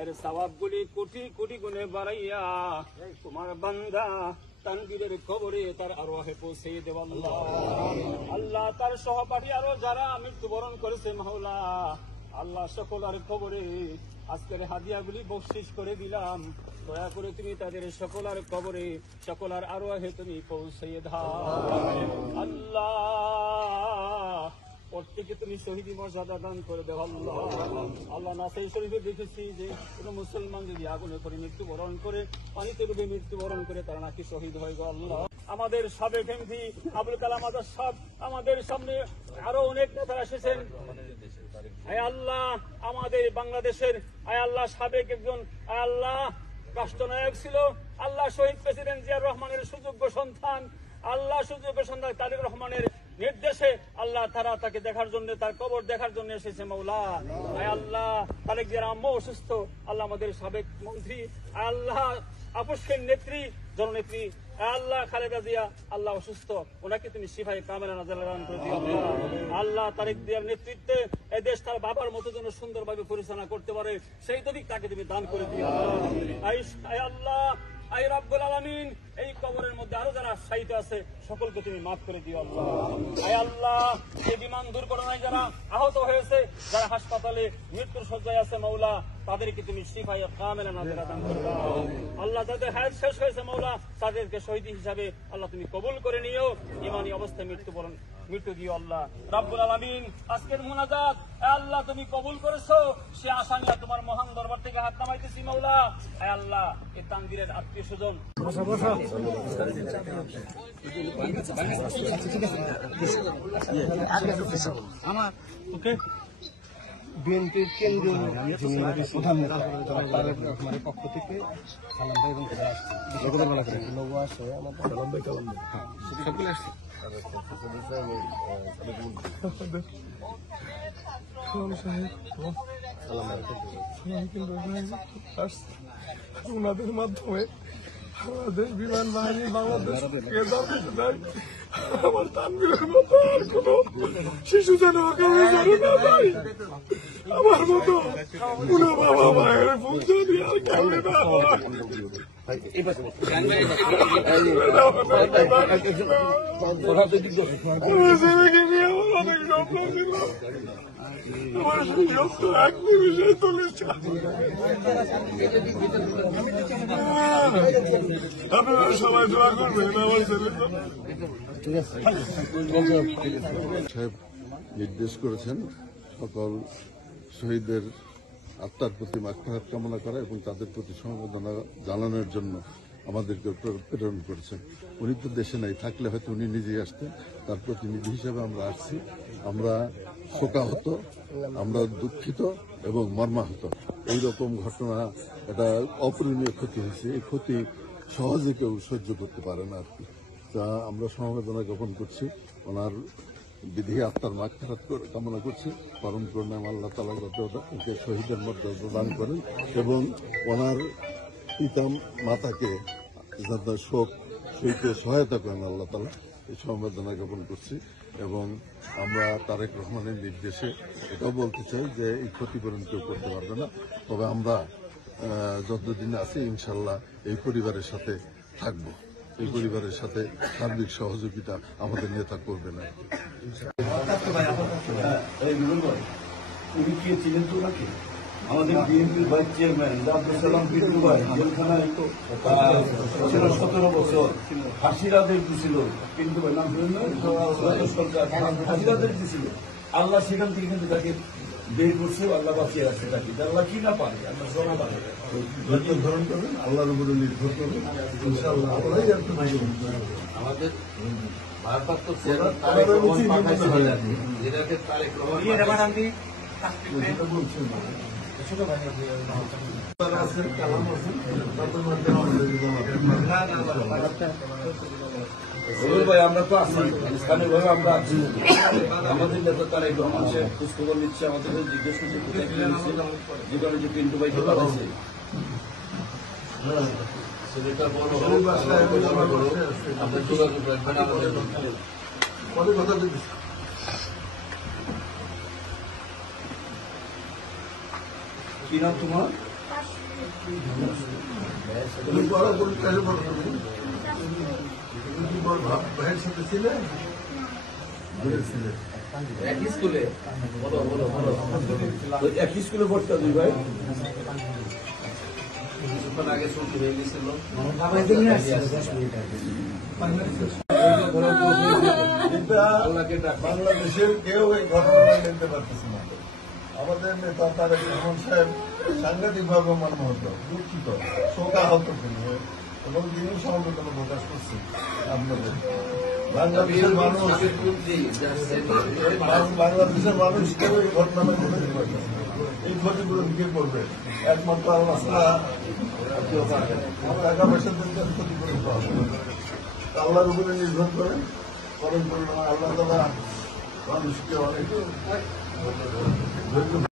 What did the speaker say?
এর সওয়াবগুলি কোটি কোটি গুণে বাড়াইয়া তোমার বান্দা তানবীরের কবরে তার আরওয়াহে পৌঁছে দেব আল্লাহ। আল্লাহ তার সহপাঠী আরো যারা মৃত্যুবরণ করেছে মাওলা, আল্লাহ সকলের কবরে আজকের হাদিয়াগুলি বকশিশ করে দিলাম। দয়া করে তুমি তাদের সকলের কবরে সকলের আরওয়াহে তুমি পৌঁছে দাও আল্লাহ। প্রত্যেকে তুমি শহীদি মর্যাদা দান করে দেও আল্লাহ। আল্লাহ নাসাই শরীফে দেখেছি যে কোন মুসলমান যদি আগুনে করে মৃত্যুবরণ করে, পানিতে ডুবে মৃত্যুবরণ করে, তারা নাকি শহীদ হয়ে গো আল্লাহ। আমাদের সাবেক এমপি আবুল কালাম আজাদ সাহেব, আমাদের সামনে আরো অনেক নেতা এসেছেন। আয় আল্লাহ, আমাদের বাংলাদেশের আয় আল্লাহ সাবেক একজন আয় আল্লাহ রাষ্ট্রনায়ক ছিল, আল্লাহ শহীদ প্রেসিডেন্ট জিয়াউর রহমানের সুযোগ্য সন্তান, আল্লাহ সুযোগ্য সন্তান তারেক রহমানের নির্দেশে আল্লাহ তারা তাকে দেখার জন্য, তার কবর দেখার জন্য এসেছে মাওলা। আয় আল্লাহ, তারেক জিয়ার আম্মা অসুস্থ, আল্লাহ আমাদের সাবেক মন্ত্রী আয় আল্লাহ আপসের নেত্রী জননেত্রী আয় আল্লাহ খালেদা জিয়া আল্লাহ অসুস্থ, ওনাকে তুমি শিফায়ে কামেলা নাজাল দান করে দিও আল্লাহ। তারেক জিয়ার নেতৃত্বে এই দেশ তার বাবার মতো যেন সুন্দরভাবে পরিচালনা করতে পারে, সেই তৌফিক তাকে তুমি দান করে দিও আয় আল্লাহ। আয় রব্বুল আলামিন, এই কবরের মধ্যে আরো যারা শায়িত আছে সকলকে তুমি মাফ করে দিও আল্লাহ। আয় আল্লাহ, এই বিমান দুর্ঘটনায় যারা আহত হয়েছে, যারা হাসপাতালে মৃত্যুর শয্যায় আছে মাওলা, তাদেরকে তুমি শিফায়ে কামেলা নাজিল দান করে দাও আল্লাহ। যাদের হায়াত শেষ হয়েছে মাওলা, তাদেরকে শহীদ হিসাবে আল্লাহ তুমি কবুল করে নিও, ঈমানী অবস্থায় মৃত্যু দিও আল্লাহ। রব্বুল আলামিন, আজকের মুনাজাত আল্লাহ তুমি কবুল করেছো, সে আশা নিয়ে তোমার মহান দরবার থেকে হাত নামাইতেছি মাওলা। আয় আল্লাহ, এই তানভীরের আত্মীয় স্বজন আমার ওকে বিএনপির কেন্দ্রীয় প্রধান নেতা তারেক রহমানের পক্ষ থেকে সালাম ভাই এবং লোগো আসে আমাদের সালাম ভাই সকলে আসছে। ওনাদের মাধ্যমে আমাদের বিমান বাহিনী বাংলাদেশ আমার তানভীরের মতো আর কোন শিশু যেন আমার মতো কোন বাবা মায়ের পৌঁছে দিয়ে আর কেমন ছেলেকে নিয়ে আমার অনেক স্বপ্ন ছিল, আমার সেই স্বপ্ন এক নিমিশে তুলেছে। আপনারা সবাই দোয়া করবেন আমার ছেলে। সাহেব নির্দেশ করেছেন সকল শহীদের আত্মার প্রতি মাগফিরাত কামনা করা এবং তাদের প্রতি সমবেদনা জানানোর জন্য আমাদেরকে প্রেরণ করেছেন। উনি তো দেশে নাই, থাকলে হয়তো উনি নিজেই আসতেন, তার প্রতিনিধি হিসেবে আমরা আসছি। আমরা শোকাহত, আমরা দুঃখিত এবং মর্মাহত। এইরকম ঘটনা, এটা অপূরণীয় ক্ষতি হয়েছে, এই ক্ষতি সহজে কেউ সহ্য করতে পারে না আর কি। তা আমরা সমবেদনা জ্ঞাপন করছি, ওনার বিধি আত্মার মাগফিরাত কামনা করছি। পরম করুণাময় আল্লাহ তাআলা যাতে ওকে শহীদের মর্যাদা দান করেন এবং ওনার পিতা মাতাকে যাতে শোক সইতে সহায়তা করেন আল্লাহ তাআলা, এই সমবেদনা জ্ঞাপন করছি। এবং আমরা তারেক রহমানের নির্দেশে এটাও বলতে চাই যে এই ক্ষতিপূরণ কেউ করতে পারবে না, তবে আমরা যতদিন আছি ইনশাল্লাহ এই পরিবারের সাথে থাকব, এই পরিবারের সাথে সার্বিক সহযোগিতা আমাদের নেতা করবে না। আমাদের বিএনপির ভাইস চেয়ারম্যান আব্দুল সালাম বিট্টু ভাই জেলখানায় ছিল 17 বছর, ফাঁসিরাদের দিছিল, কিন্তু নাম সরকার ফাঁসিরাদের দিছিল। আল্লাহ সেখান থেকে কিন্তু তাকে বের করছে, আল্লাহ বাঁচিয়ে রাখছে তাকে। আল্লাহ কি না পারে, আমরা জমা পারে ধৈর্য ধারণ করবেন, আল্লাহর উপরে নির্ভর করবেন, ইনশাআল্লাহ আল্লাহই একটু ভাই আমাদের ভারপ্রাপ্ত চেয়ারম্যান তারেক রহমান পাঠাইছিল যেটাকে তারেক রহমান যেটা বলছেন তারা আছেন, কালাম আছেন, তাদের মাধ্যমে আমাদের রবির ভাই আমরা তো আছি, স্থানীয়ভাবে আমরা আছি। আমাদের নেতা তারেক রহমান সাহেব খোঁজখবর নিচ্ছে, আমাদের জিজ্ঞেস করছে কোথায় কি হয়েছে, যে কারণে যে পিন্টু ভাই ঢোকা হয়েছে। সেটা বড় এই বাসায় আমি আমার বড় বাসায় আছি। আপনার যোগাযোগ রাখবেন আমাদের পরে কথা বলছি। কি নাম তোমার? তুমি বড় পরীক্ষায় বড় তুমি কি বড় ভাইয়ের সাথে ছিলে? ভাইয়ের ছিলে। একই স্কুলে বলো বলো বলো ওই একই স্কুলে পড়তে দুই ভাই। কিছুক্ষণ আগে ছুটি হয়ে গেছিল এটা আল্লাহকে ডাক বাংলাদেশের কেউ এই ঘটনা নিতে পারতেছে না। আমাদের নেতা তারেক রহমান সাহেব সাংঘাতিকভাবে মর্মাহত, দুঃখিত, শোকাহত এবং তিনি সমবেদনা প্রকাশ করছেন আপনাদের। বাংলাদেশের মানুষ বাংলাদেশের মানুষ কেউ এই ঘটনাটা ঘটতে পারতেছে না। এই ক্ষতিগুলো কে করবে? একমাত্র আল্লাহ ছাড়া টাকা পয়সা দিতে ক্ষতিপূরণ পাওয়া যাবে না। আল্লাহর উপরে নির্ভর করে করেন, আল্লাহ তারা মানুষকে অনেক